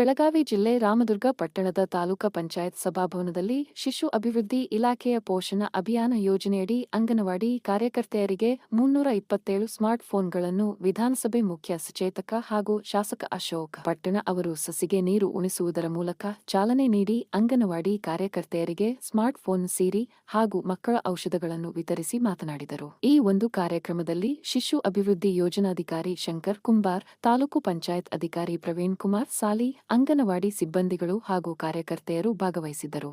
ಬೆಳಗಾವಿ ಜಿಲ್ಲೆ ರಾಮದುರ್ಗ ಪಟ್ಟಣದ ತಾಲೂಕಾ ಪಂಚಾಯತ್ ಸಭಾಭವನದಲ್ಲಿ ಶಿಶು ಅಭಿವೃದ್ಧಿ ಇಲಾಖೆಯ ಪೋಷಣ ಅಭಿಯಾನ ಯೋಜನೆಯಡಿ ಅಂಗನವಾಡಿ ಕಾರ್ಯಕರ್ತೆಯರಿಗೆ ಮುನ್ನೂರ ಇಪ್ಪತ್ತೇಳು ಸ್ಮಾರ್ಟ್ ಫೋನ್ಗಳನ್ನು ವಿಧಾನಸಭೆ ಮುಖ್ಯ ಸಚೇತಕ ಹಾಗೂ ಶಾಸಕ ಅಶೋಕ್ ಪಟ್ಟಣ ಅವರು ಸಸಿಗೆ ನೀರು ಉಣಿಸುವುದರ ಮೂಲಕ ಚಾಲನೆ ನೀಡಿ ಅಂಗನವಾಡಿ ಕಾರ್ಯಕರ್ತೆಯರಿಗೆ ಸ್ಮಾರ್ಟ್ ಫೋನ್ ಸೀರಿ ಹಾಗೂ ಮಕ್ಕಳ ಔಷಧಗಳನ್ನು ವಿತರಿಸಿ ಮಾತನಾಡಿದರು. ಈ ಒಂದು ಕಾರ್ಯಕ್ರಮದಲ್ಲಿ ಶಿಶು ಅಭಿವೃದ್ಧಿ ಯೋಜನಾಧಿಕಾರಿ ಶಂಕರ್ ಕುಂಬಾರ್, ತಾಲೂಕು ಪಂಚಾಯತ್ ಅಧಿಕಾರಿ ಪ್ರವೀಣ್ ಕುಮಾರ್, ಸಾಲಿ ಅಂಗನವಾಡಿ ಸಿಬ್ಬಂದಿಗಳು ಹಾಗೂ ಕಾರ್ಯಕರ್ತೆಯರು ಭಾಗವಹಿಸಿದ್ದರು.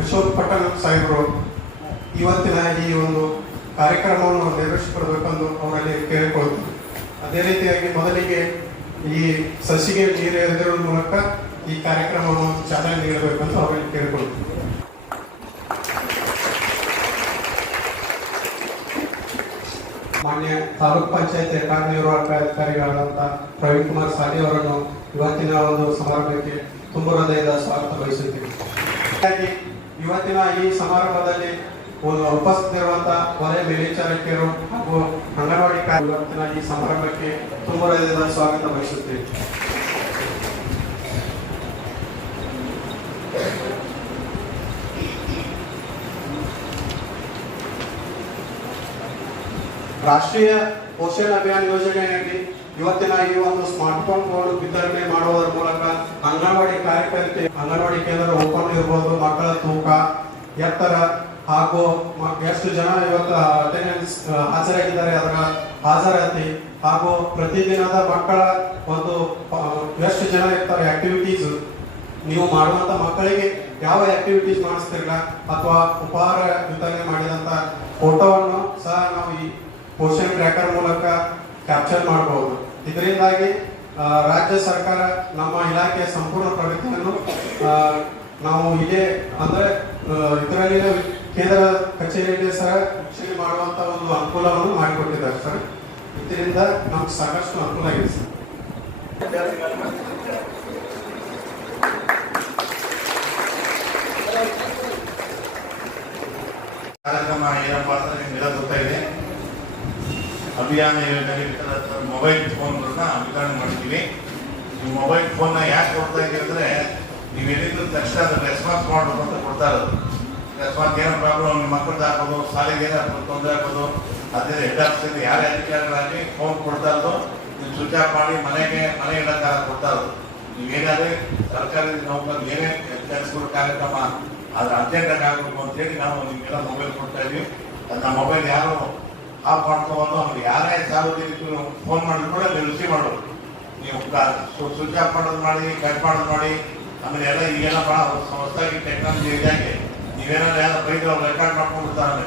ಅಶೋಕ್ ಪಟೇಲ್ ಸಾಹೇಬರು, ಇವತ್ತಿನ ಈ ಒಂದು ಕಾರ್ಯಕ್ರಮವನ್ನು ನೆರವೇರಿಸಿಕೊಡ್ಬೇಕೆಂದು ಅವರಲ್ಲಿ ಕೇಳಿಕೊಳ್ಳುತ್ತಾರೆ ಅದೇ ರೀತಿಯಾಗಿ ಮೊದಲಿಗೆ ಈ ಸಸಿಗೆ ನೀರು ಎರೆದಿರುವ ಮೂಲಕ ಈ ಕಾರ್ಯಕ್ರಮವನ್ನು ಚಾಲನೆ ನೀಡಬೇಕೆಂದು ಅವರಲ್ಲಿ ಕೇಳಿಕೊಳ್ಳುತ್ತಾರೆ ಮಾನ್ಯ ತಾಲೂಕ್ ಪಂಚಾಯತ್ ಕಾರ್ಯನಿರ್ವಾಹಕ ಅಧಿಕಾರಿಗಳಾದಂತಹ ಪ್ರವೀಣ್ ಕುಮಾರ್ ಸಾಲಿ ಅವರನ್ನು ಇವತ್ತಿನ ಒಂದು ಸಮಾರಂಭಕ್ಕೆ ತುಂಬ ಹೃದಯದ ಸ್ವಾಗತ ಬಯಸುತ್ತೀವಿ ಇವತ್ತಿನ ಈ ಸಮಾರಂಭದಲ್ಲಿ ಒಂದು ಉಪಸ್ಥಿತರುವಂತಹ ವಲಯ ಮೇಲ್ವಿಚಾರಕಿಯರು ಹಾಗೂ ಅಂಗನವಾಡಿ ಕಾರ್ಯ ಇವತ್ತಿನ ಈ ಸಮಾರಂಭಕ್ಕೆ ತುಂಬ ಹೃದಯದ ಸ್ವಾಗತ ಬಯಸುತ್ತೇವೆ ರಾಷ್ಟ್ರೀಯ ಪೋಷಣ ಅಭಿಯಾನ ಯೋಜನೆಯಲ್ಲಿ ಇವತ್ತಿನ ಈ ಒಂದು ಸ್ಮಾರ್ಟ್ ಫೋನ್ಗಳು ವಿತರಣೆ ಮಾಡುವುದರ ಮೂಲಕ ಅಂಗನವಾಡಿ ಕಾರ್ಯಕರ್ತೆ, ಅಂಗನವಾಡಿ ಕೇಂದ್ರ ಓಪನ್ ಇರಬಹುದು ಮಕ್ಕಳ ತೂಕ, ಎತ್ತರ ಹಾಗೂ ಎಷ್ಟು ಜನ ಇವತ್ತು ಅಟೆಂಡೆನ್ಸ್ ಹಾಜರಾಗಿದ್ದಾರೆ ಅದರ ಹಾಜರಾತಿ ಹಾಗೂ ಪ್ರತಿದಿನದ ಮಕ್ಕಳ ಒಂದು ಎಷ್ಟು ಜನ ಇರ್ತಾರೆ ಆಕ್ಟಿವಿಟೀಸ್ ನೀವು ಮಾಡುವಂತ ಮಕ್ಕಳಿಗೆ ಯಾವ ಆಕ್ಟಿವಿಟೀಸ್ ಮಾಡಿಸ್ತಿರಲ್ಲ ಅಥವಾ ಉಪಹಾರ ವಿತರಣೆ ಮಾಡಿದಂತ ಈ ಪೋಷನ್ ಟ್ರ್ಯಾಕರ್ ಮೂಲಕ ಕ್ಯಾಪ್ಚರ್ ಮಾಡಬಹುದು ಇದರಿಂದಾಗಿ ರಾಜ್ಯ ಸರ್ಕಾರ ನಮ್ಮ ಇಲಾಖೆಯ ಸಂಪೂರ್ಣ ಪ್ರಗತಿಯನ್ನು ನಾವು ಇದೇ ಅಂದ್ರೆ ಇದರಲ್ಲಿ ಕೇಂದ್ರ ಕಚೇರಿಯಲ್ಲಿ ಸಹ ವೀಕ್ಷಣೆ ಮಾಡುವಂತ ಒಂದು ಅನುಕೂಲವನ್ನು ಮಾಡಿಕೊಟ್ಟಿದ್ದಾರೆ ಸರ್. ಇದರಿಂದ ನಮ್ಗೆ ಸಾಕಷ್ಟು ಅನುಕೂಲ ಆಗಿದೆ ಸರ್ ಕಾರ್ಯಕ್ರಮ ಏನಪ್ಪ ಅಂತ ನಿಮ್ಗೆಲ್ಲ ಗೊತ್ತಾಗಿದೆ ಅಭಿಯಾನ ಯೋಜನೆ ಮೊಬೈಲ್ ಫೋನ್ಗಳನ್ನ ವಿತರಣೆ ಮಾಡಿದ್ದೀವಿ. ಈ ಮೊಬೈಲ್ ಫೋನ್ನ ಯಾಕೆ ಕೊಡ್ತಾ ಇದ್ದೀರಿ ಅಂದರೆ ನೀವು ಎಲ್ಲಿದ್ರು ತಕ್ಷಣ ಅದನ್ನು ರೆಸ್ಪಾನ್ಸ್ ಮಾಡಬೇಕು ಅಂತ ಕೊಡ್ತಾ ಇರೋದು. ರೆಸ್ಪಾನ್ಸ್ ಏನೋ ಪ್ರಾಬ್ಲಮ್ ನಿಮ್ಮ ಮಕ್ಕಳದ್ದು ಹಾಕೋದು ಶಾಲೆಗೆ ಏನಾಗ್ಬೋದು ತೊಂದರೆ ಆಗ್ಬೋದು, ಅದೇ ಹೆಡ್ ಆಫೀಸಲ್ಲಿ ಯಾರೇ ಅಧಿಕಾರಿಗಳಾಗಲಿ ಫೋನ್ ಕೊಡ್ತಾ ಇರೋದು. ನೀವು ಸ್ವಿಚ್ ಆಫ್ ಮಾಡಿ ಮನೆಗೆ, ಮನೆ ಇಡೋಕ್ಕಾಗ ಕೊಡ್ತಾ ಇರೋದು. ನೀವೇನಾದ್ರೆ ಸರ್ಕಾರಿ ನೌಕರರು ಏನೇ ಕೆಲಸಗಳು ಕಾರ್ಯಕ್ರಮ, ಅದ್ರ ಅರ್ಜೆಂಟಾಗಿ ಆಗಬೇಕು ಅಂತೇಳಿ ನಾವು ನಿಮಗೆಲ್ಲ ಮೊಬೈಲ್ ಕೊಡ್ತಾ ಇದೀವಿ. ನಮ್ಮ ಮೊಬೈಲ್ ಯಾರು ಆಫ್ ಮಾಡ್ಕೊಂಡು ಅವ್ರಿಗೆ ಯಾರೇ ಸಾರ್ವಜನಿಕರು ಫೋನ್ ಮಾಡಿದ್ರು ಕೂಡ ನೀವು ರಿಸೀವ್ ಮಾಡೋದು ನೀವು ಸ್ವಿಚ್ ಆಫ್ ಮಾಡೋದು ಮಾಡಿ ಕಟ್ ಮಾಡೋದು ಮಾಡಿ, ಆಮೇಲೆ ಎಲ್ಲ ಈಗೆಲ್ಲ ಭಾಳ ಹೊಸದಾಗಿ ಟೆಕ್ನಾಲಜಿ ಇದಾಗಿ ನೀವೇನಾದ್ರು ಯಾರು ಬೈದು ಅವ್ರು ರೆಕಾರ್ಡ್ ಮಾಡ್ಕೊಂಡು ಬಿಡ್ತಾರೆ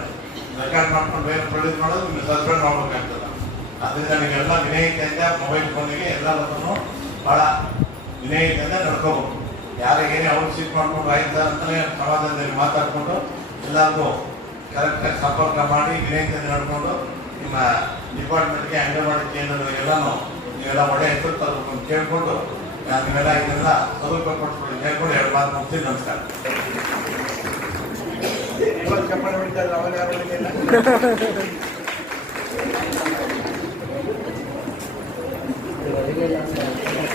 ರೆಕಾರ್ಡ್ ಮಾಡ್ಕೊಂಡು ಬೇರೆ ಪ್ರೊಡ್ಯೂಸ್ ಮಾಡೋದು ನಿಮ್ಗೆ ಸಸ್ಪೆಂಡ್ ಮಾಡ್ಬೇಕಾಗ್ತದೆ. ಅದರಿಂದ ನೀವೆಲ್ಲ ವಿನಯತೆಯಿಂದ ಮೊಬೈಲ್ ಫೋನಿಗೆ ಎಲ್ಲರನ್ನು ಭಾಳ ವಿನಯತೆಯಿಂದ ನಡ್ಕೋಬೇಕು ಯಾರಿಗೇನೇ ಔಟ್ ಸೀಟ್ ಮಾಡ್ಕೊಂಡು ಆಯ್ತಾ ಅಂತಲೇ ಸಮಾಧಾನದಲ್ಲಿ ಮಾತಾಡ್ಕೊಂಡು ಎಲ್ಲರಿಗೂ ಕರೆಕ್ಟಾಗಿ ಸಂಪರ್ಕ ಮಾಡಿ ವಿನಯಿತಿಯಿಂದ ನಡ್ಕೊಂಡು ನಿಮ್ಮ ಡಿಪಾರ್ಟ್ಮೆಂಟ್ಗೆ ಅಂಗನವಾಡಿ ಕೇಂದ್ರಗಳಿಗೆಲ್ಲನೂ ನೀವೆಲ್ಲ ಒಳ್ಳೆ ಹೆಸರು ತರಬೇಕು ಅಂತ ಕೇಳಿಕೊಂಡು ನಾನು ನೀವೆಲ್ಲ ಇದನ್ನೆಲ್ಲ ಸದುಪಯೋಗ ಪಡಿಸ್ಕೊಳ್ಳಿ ಹೇಳ್ಕೊಂಡು ಎರಡು ಮಾತು ಮುಗಿಸಿ ನಮಸ್ಕಾರ. ಚೇಂಜ್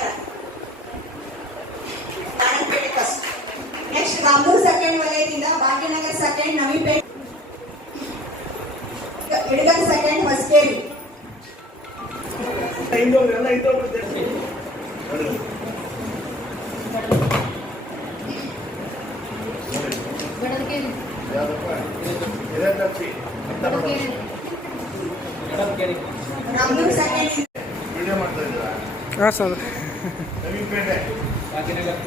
ತಾಂಬೂರ್ ಸೆಕೆಂಡ್ ವಲಯದಿಂದ Bhagyanagar second Navipet Idagal second Hosakeri. Ramur second video ಮಾಡ್ತಾ ಇದ್ದೀರಾ ನವಿಪೇಟೆ. ಭಾಗ್ಯನಗರ್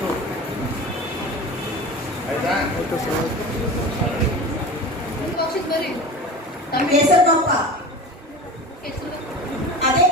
ಟು ಆಯ್ತಾ ಓಕೆ ಸರ್ ನಮ್ಮ ಹೆಸರು ಗೊಪ್ಪ ಅದೇ